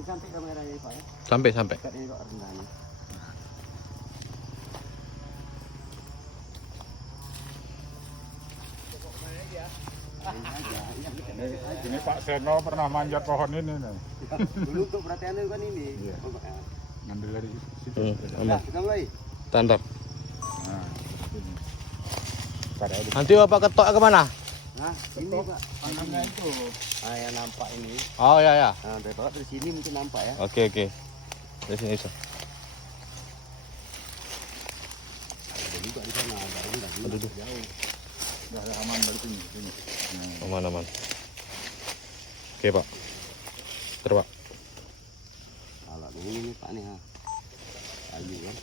Ini sampai kameranya Pak ya. Sampai. Dekat ini Pak rendahnya. Ini Pak Seno pernah manjat pohon ini nih. Dulu untuk perhatian itu kan ini. Iya. Ngambil dari situ. Aman. Kita mulai. Standar. Nah, ini. Pada ada Nanti Bapak ketok kemana? Nah, ini Pak. tangannya itu. Nah, yang nampak ini. Oh ya. Nah, dari bawah dari sini mungkin nampak ya. Oke. Dari sini bisa. Ada juga di sana, ada rendah juga, Aduh. jauh. Udah ada aman dari sini. Nah, Aman. Oke Pak. Terus Pak. Kalau ini Pak nih ha. Kayu kan.